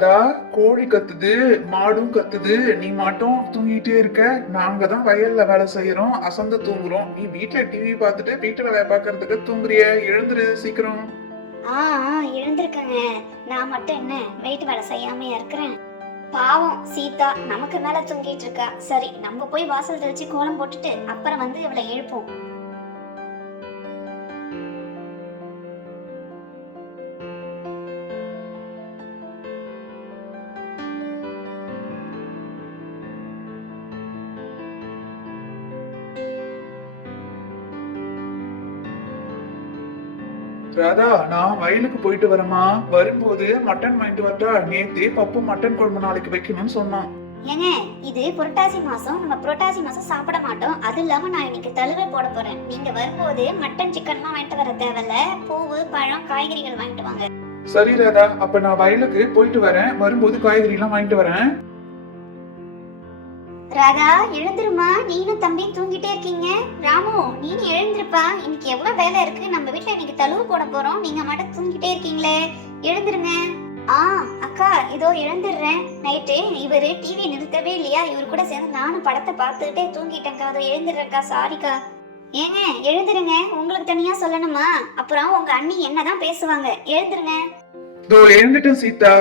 ராதா, கோழி கத்துது, மாடும் கத்துது, நீ மட்டும் தூங்கிட்டே இருக்க. நாங்க தான் வயல்ல வேலை செய்யறோம், அசந்து தூங்குறோம். நீ வீட்டுல டிவி பார்த்துட்டு வீட்டு வேலையை பாக்குறதுக்கு தூங்குறிய? எழுந்துரு சீக்கிரம். ஆ எழுந்திருக்கங்க. நான் மட்டும் என்ன வெயிட் வேலை செய்யாமையா இருக்கிறேன்? பாவம் சீதா நமக்கு மேல தூங்கிட்டு இருக்கா. சரி, நம்ம போய் வாசல் தெளிச்சு கோலம் போட்டுட்டு அப்புறம் வந்து இவளை எழுப்போம். ராதா, நான் வயலுக்கு போயிட்டு வரமா. வரும்போது மட்டன் வாங்கிட்டு வரட்டா? நேத்தே பப்பு மட்டன் குழம்பு நாளைக்கு வைக்கணும்னு சொன்னான். ஏங்க, இது புரட்டாசி மாசம், நம்ம புரட்டாசி மாசம் சாப்பிட மாட்டோம். அது இல்லாம நான் இன்னைக்கு தழுவை போட போறேன். நீங்க வரும்போது மட்டன் சிக்கன்லாம் வாங்கிட்டு வர தேவையில்ல. பூவு பழம் காய்கறிகள் வாங்கிட்டு வாங்க. சரி ராதா, அப்ப நான் வயலுக்கு போயிட்டு வரேன். வரும்போது காய்கறி எல்லாம் வாங்கிட்டு வரேன். ராதா, எழுந்துருமா. நீனும் தம்பி தூங்கிட்டே இருக்கீங்க. ராமு, நீனு எழுந்திருப்பா. இன்னைக்கு எவ்வளவு வேலை இருக்கு. நம்ம வீட்டுல இன்னைக்கு தழுவு போட போறோம். நீங்க மட்டும் தூங்கிட்டே இருக்கீங்களே, எழுந்துருங்க. அக்கா, இதோ எழுந்துடுறேன். நைட்டு இவரு டிவி நிறுத்தவே இல்லையா, இவரு கூட சேர்ந்து நானும் படத்தை பார்த்துட்டே தூங்கிட்டேன்க்கா. அதோ எழுந்துடுறேக்கா. சாரிக்கா. ஏங்க எழுந்துருங்க. உங்களுக்கு தனியா சொல்லணுமா? அப்புறம் உங்க அண்ணி என்னதான் பேசுவாங்க. எழுந்துருங்க. இதோ எழுந்துட்டேன் சீதா.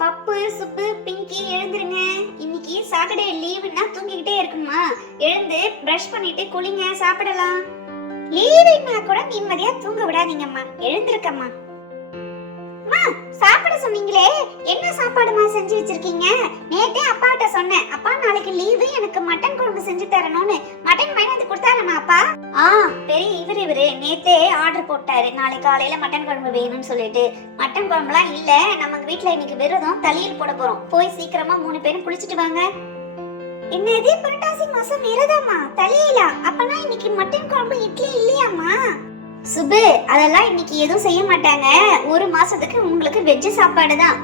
பப்பு சுப்பு பிங்கி எழுந்துருங்க. இன்னைக்கு சாட்டர்டே லீவுன்னா தூங்கிக்கிட்டே இருக்குமா? எழுந்து பிரஷ் பண்ணிட்டு குளிங்க, சாப்பிடலாம். லீவுன்னா கூட நிம்மதியா தூங்க விடாதீங்கம்மா. எழுந்திருக்கம்மா. அம்மா, சாப்பிட சொன்னீங்களே, என்ன சாப்பாடுமா செஞ்சு வச்சிருக்கீங்க? நேத்தே அப்பாட்ட சொன்னேன், அப்பா நாளைக்கு லீவு, எனக்கு மட்டன் குழம்பு செஞ்சு தரணும்னு. மட்டன் வாங்கி வந்து கொடுத்தாரம்மா அப்பா? பெரிய இவரு நேத்தே ஆர்டர் போட்டாரு, நாளைக்கு காலையில மட்டன் குழம்பு வேணும்னு சொல்லிட்டு. மட்டன் குழம்புலாம் இல்ல, நம்ம வீட்டுல இன்னைக்கு விரதம், தலையில் போட போறோம். போய் சீக்கிரமா 3 பேரும் குளிச்சுட்டு வாங்க. என்னது புரட்டாசி மாசம் விரதமா? தலையிலா? அப்பனா இன்னைக்கு மட்டன் குழம்பு இட்லி இல்லையாமா? சுபு, அதெல்லாம் இன்னைக்கு எதுவும் செய்ய மாட்டாங்க. 1 மாசத்துக்கு உங்களுக்கு வெஜ் சாப்பாடு தான்.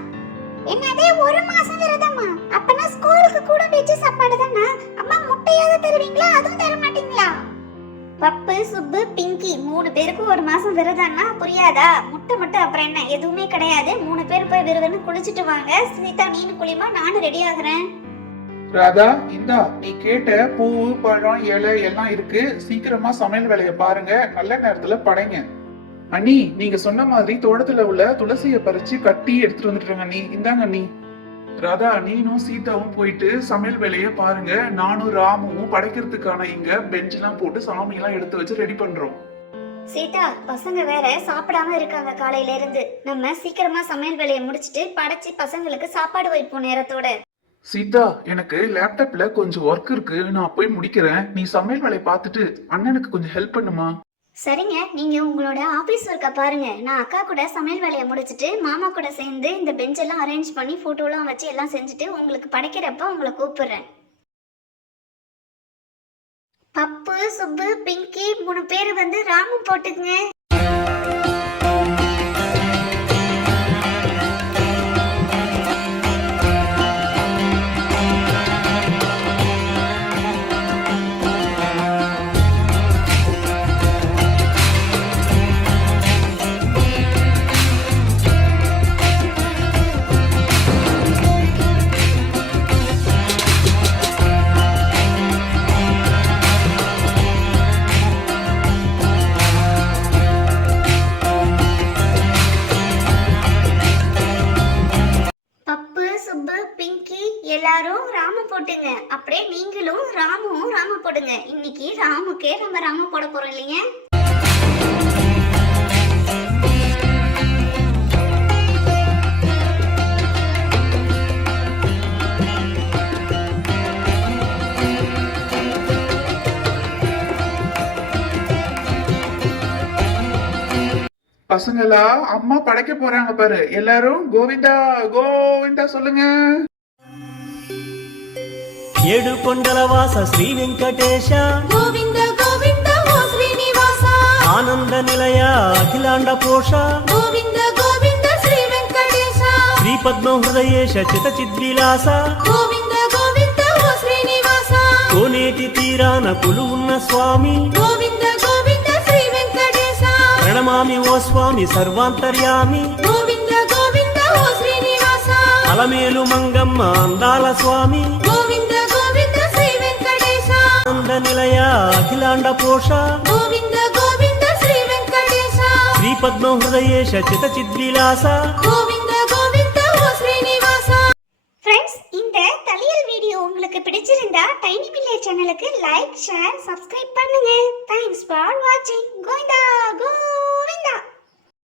என்னதே 1 மாசம் விரதமா? அப்பனா ஸ்கூலுக்கு கூட வெஜ் சாப்பாடு தானா? அம்மா முட்டையாவது தருவீங்களா? அதுவும் தர மாட்டீங்களா? பப்பு சுப்பு பிங்கி 3 பேருக்கு 1 மாசம் விரதம்னா புரியாதா? முட்டை மட்டும் அப்புறம் என்ன, எதுவுமே கிடையாது. 3 பேர் போய் விரதம்னு குளிச்சுட்டு வாங்க. சீதா நீனு குளிமா, நானும் ரெடி ஆகுறேன். ராதா, இந்தா நீ கேட்ட பூ பழம் இலை எல்லாம் இருக்கு. சீக்கிரமா சமையல் வேலைய பாருங்க, நல்ல நேரத்துல படைங்க. அண்ணி, நீங்க சொன்ன மாதிரி தோட்டத்துல உள்ள துளசிய பறிச்சு கட்டி எடுத்துட்டு வந்துட்டுருங்க. நீ இந்தாங்க அண்ணி. ராதா, நீனும் சீதாவும் போயிட்டு சமையல் வேலைய பாருங்க. நானும் ராமுவும் படைக்கிறதுக்கான இங்க பெஞ்ச் எல்லாம் போட்டு சாமி எல்லாம் எடுத்து வச்சு ரெடி பண்றோம். சீதா, பசங்க வேற சாப்பிடாம இருக்காங்க காலையில இருந்து. நம்ம சீக்கிரமா சமையல் வேலையை முடிச்சிட்டு படைச்சு பசங்களுக்கு சாப்பாடு வைப்போம் நேரத்தோட. சீதா, எனக்கு லேப்டாப்ல கொஞ்சம் ஒர்க் இருக்கு, நான் போய் முடிக்கிறேன். நீ சமையல் வேலையை பார்த்துட்டு அண்ணனுக்கு கொஞ்சம் ஹெல்ப் பண்ணுமா? சரிங்க, நீங்க உங்களோட ஆபீஸ் ஒர்க்க பாருங்க. நான் அக்கா கூட சமையல் வேலையை முடிச்சிட்டு மாமா கூட சேர்ந்து இந்த பெஞ்ச் எல்லாம் அரேஞ்ச் பண்ணி போட்டோலாம் வச்சு எல்லாம் செஞ்சுட்டு உங்களுக்கு படைக்கிறப்ப உங்களை கூப்பிடுறேன். பப்பு சுப்பு பிங்கி 3 பேர் வந்து ராமு போட்டுக்குங்க. எல்லாரும் ராம போட்டுங்க. அப்படியே நீங்களும் ராமு போடுங்க. இன்னைக்கு ராமுக்கே நம்ம ராம போட போறோம் இல்லைங்க? பசங்களா, அம்மா படைக்க போறாங்க பாரு. எல்லாரும் கோவிந்தா கோவிந்தா சொல்லுங்க. ఏడు కొండల వాస శ్రీ వెంకటేశ గోవింద గోవింద ఓ శ్రీనివాస ఆనంద నిలయ అఖిలాండ పోష గోవింద గోవింద శ్రీ వెంకటేశ శ్రీ పద్మ హృదయేశ చిత చిద్విలాస గోవింద గోవింద ఓ శ్రీనివాస కోనేటి తీరాన కొలువున్న స్వామి గోవింద గోవింద శ్రీ వెంకటేశ ప్రణమామి ఓ స్వామి సర్వాంతర్యామి గోవింద గోవింద ఓ శ్రీనివాస అలమేలు మంగమ్మ అందాల స్వామి గోవింద గోవింద శ్రీ వెంకటేశ ఆనంద నిలయ అఖిలాండ పోష గోవింద గోవింద శ్రీ వెంకటేశ శ్రీ పద్మ హృదయేశ చిత చిద్విలాస గోవింద గోవింద ఓ శ్రీనివాస. ஃப்ரெண்ட்ஸ் இந்த தலியல் வீடியோ உங்களுக்கு பிடிச்சிருந்தா டைனி மில்லர் சேனலுக்கு லைக் ஷேர் சப்ஸ்கிரைப்